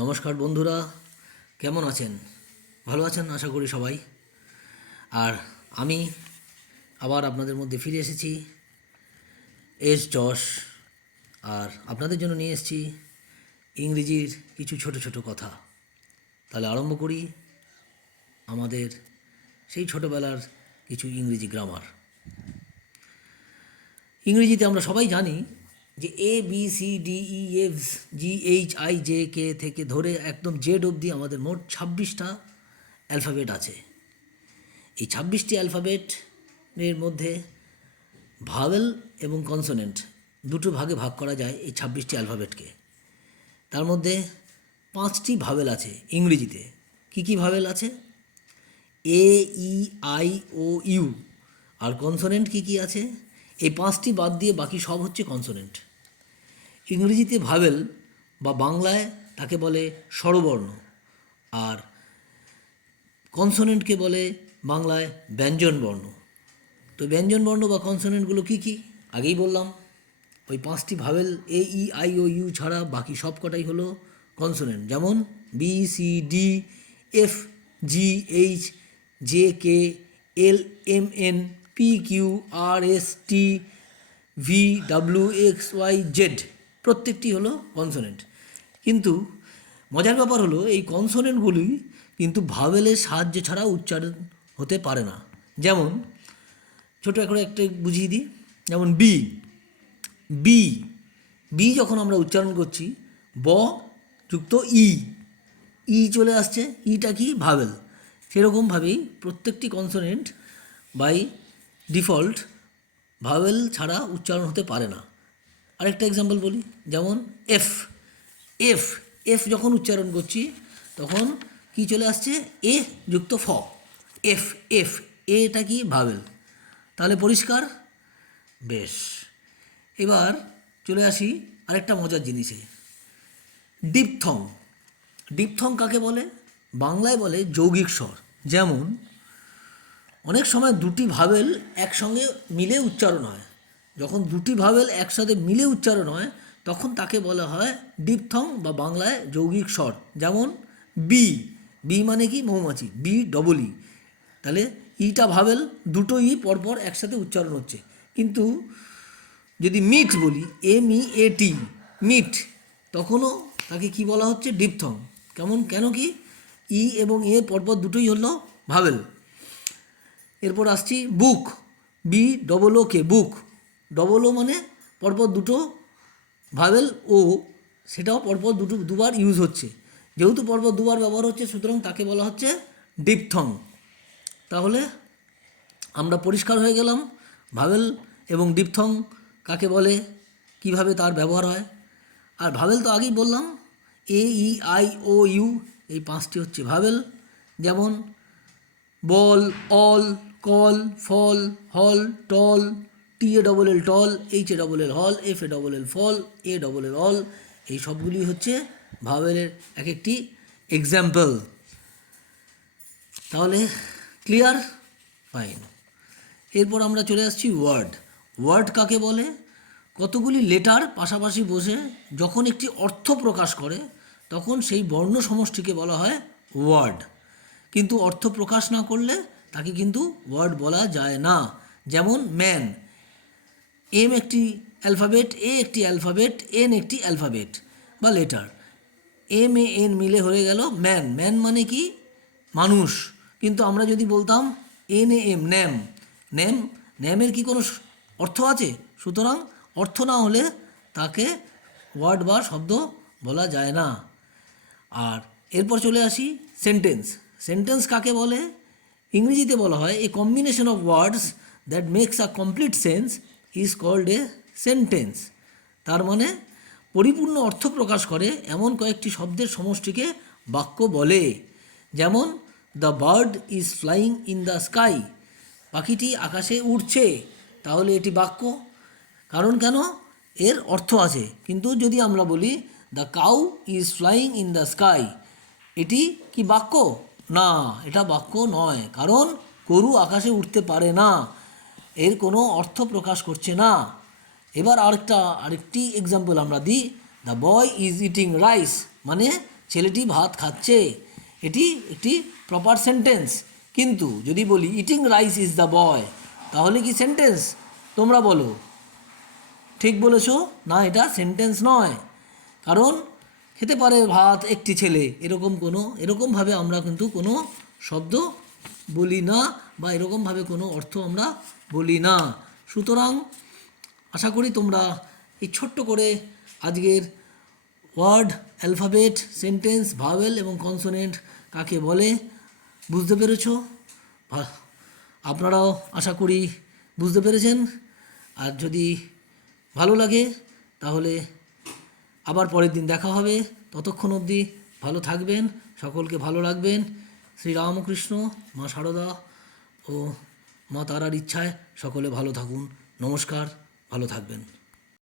নমস্কার বন্ধুরা, কেমন আছেন? ভালো আছেন আশা করি সবাই। আর আমি আবার আপনাদের মধ্যে ফিরে এসেছি, এস যশ। আর আপনাদের জন্য নিয়ে এসেছি ইংরেজির কিছু ছোট ছোট কথা। তাহলে আরম্ভ করি আমাদের সেই ছোটোবেলার কিছু ইংরেজি গ্রামার। ইংরেজিতে আমরা সবাই জানি যে ABCDEFGHIJK থেকে ধরে একদম জেড অবধি আমাদের মোট 26টা অ্যালফাবেট আছে। এই 26টি অ্যালফাবেটের মধ্যে ভাওয়েল এবং কনসোনেন্ট দুটো ভাগে ভাগ করা যায় এই 26টি অ্যালফাবেটকে। তার মধ্যে 5টি ভাওয়েল আছে ইংরেজিতে। কি কি ভাওয়েল আছে? AEIOU। আর কনসোনেন্ট কি কি আছে? এই 5টি বাদ দিয়ে বাকি সব হচ্ছে কনসোনেন্ট। ইংরেজিতে ভাওয়েল বা বাংলায় তাকে বলে স্বরবর্ণ, আর কনসোনেন্টকে বলে বাংলায় ব্যঞ্জনবর্ণ। তো ব্যঞ্জনবর্ণ বা কনসোনেন্টগুলো কী কী আগেই বললাম। ওই 5টি ভাওয়েল AEIOU ছাড়া বাকি সব কটাই হলো কনসোনেন্ট, যেমন BCDFGHLMNPQRSTVWXYZ, প্রত্যেকটি হলো কনসোনেন্ট। কিন্তু মজার ব্যাপার হলো এই কনসোনেন্টগুলি কিন্তু ভাওয়েলের সাহায্য ছাড়া উচ্চারণ হতে পারে না। যেমন ছোটো করে একটা বুঝিয়ে দিই, যেমন বি বি বি যখন আমরা উচ্চারণ করছি ব যুক্ত ই চলে আসছে, ইটা কি ভাওয়েল। সেরকমভাবেই প্রত্যেকটি কনসোনেন্ট বাই ডিফল্ট ভাওয়েল ছাড়া উচ্চারণ হতে পারে না। আরেকটা এক্সাম্পল বলি, যেমন এফ এফ এফ যখন উচ্চারণ করছি তখন কি চলে আসছে? এ যুক্ত ফ, এফ এফ এটা কি ভাওয়েল। তাহলে পরিষ্কার? বেশ, এবার চলে আসি আরেকটা মজার জিনিসে, ডিপথং। ডিপথং কাকে বলে? বাংলায় বলে যৌগিক স্বর। যেমন অনেক সময় দুটি ভাওয়েল একসঙ্গে মিলে উচ্চারণ হয়, যখন দুটি ভাওয়েল একসাথে মিলে উচ্চারণ হয় তখন তাকে বলা হয় ডিপথং বা বাংলায় যৌগিক স্বর। যেমন বি বি মানে কি? মৌমাছি, বি ডবল ই। তাহলে ইটা ভাওয়েল, দুটো ই পরপর একসাথে উচ্চারণ হচ্ছে। কিন্তু যদি মিট বলি, MEAT, মিট, তখনও তাকে কি বলা হচ্ছে? ডিপথং। কেন কি? ই এবং এ পরপর দুটোই হলো ভাওয়েল। এরপর আসছি বুক, BOOK, বুক, ডবল ও মানে পরপর দুটো ভাওয়েল ও, সেটাও পরপর দুবার ইউজ হচ্ছে। যেহেতু পরপর দুবার ব্যবহার হচ্ছে সুতরাং তাকে বলা হচ্ছে ডিপথং। তাহলে আমরা পরিষ্কার হয়ে গেলাম ভাওয়েল এবং ডিপথং কাকে বলে, কিভাবে তার ব্যবহার হয়। আর ভাওয়েল তো আগেই বললাম, AEIOU, এই 5টি হচ্ছে ভাওয়েল। যেমন বল, অল, কল, ফল, হল, টল, TALL টল, HALL হল, FALL ফল, ALL অল, এই সবগুলি হচ্ছে ভাওয়েলের এক একটি এক্সাম্পল। তাহলে ক্লিয়ার? ফাইন। এরপর আমরা চলে আসছি ওয়ার্ড। ওয়ার্ড কাকে বলে? কতগুলি লেটার পাশাপাশি বসে যখন একটি অর্থ প্রকাশ করে তখন সেই বর্ণ সমষ্টিকে বলা হয় ওয়ার্ড। কিন্তু অর্থ প্রকাশ না করলে তাকে কিন্তু ওয়ার্ড বলা যায় না। যেমন ম্যান, এম একটি অ্যালফাবেট, এ একটি অ্যালফাবেট, এন একটি অ্যালফাবেট বা লেটার, MAN মিলে হয়ে গেল ম্যান। ম্যান মানে কি? মানুষ। কিন্তু আমরা যদি বলতাম NAM, ন্যাম, ন্যাম, ন্যামের কি কোনো অর্থ আছে? সুতরাং অর্থ না হলে তাকে ওয়ার্ড বা শব্দ বলা যায় না। আর এরপর চলে আসি সেন্টেন্স। সেন্টেন্স কাকে বলে? ইংরেজিতে বলা হয় a combination of words that makes a complete sense is called a sentence. তার মানে পরিপূর্ণ অর্থ প্রকাশ করে এমন কয়েকটি শব্দের সমষ্টিকে বাক্য বলে। যেমন the bird is flying in the sky, পাখিটি আকাশে উড়ছে, তাহলে এটি বাক্য। কারণ কেন? এর অর্থ আছে। কিন্তু যদি আমরা বলি the cow is flying in the sky, এটি কি বাক্য? না, এটা বাক্য নয়, কারণ গরু আকাশে উঠতে পারে না, এর কোনো অর্থ প্রকাশ করছে না। এবার আরেকটি এক্সাম্পল আমরা দিই, the boy is eating rice, মানে ছেলেটি ভাত খাচ্ছে, এটি একটি প্রপার সেন্টেন্স। কিন্তু যদি বলি eating rice is the boy, তাহলে কি সেন্টেন্স? তোমরা বলো। ঠিক বলেছো না, এটা সেন্টেন্স নয়। কারণ খেতে পারে ভাত একটি ছেলে, এরকমভাবে আমরা কিন্তু কোনো শব্দ বলি না, বা এরকমভাবে কোনো অর্থ আমরা বলি না। সুতরাং আশা করি তোমরা এই ছোট্ট করে আজকের ওয়ার্ড, অ্যালফাবেট, সেন্টেন্স, ভাওয়েল এবং কনসোনেন্ট কাকে বলে বুঝতে পেরেছো। আপনারাও আশা করি বুঝতে পেরেছেন। আর যদি ভালো লাগে তাহলে আবার পরের দিন দেখা হবে। ততক্ষণ অবধি ভালো থাকবেন, সকলকে ভালো রাখবেন। শ্রীরামকৃষ্ণ, মা সারদা ও মা তারার ইচ্ছায় সকলে ভালো থাকুন। নমস্কার, ভালো থাকবেন।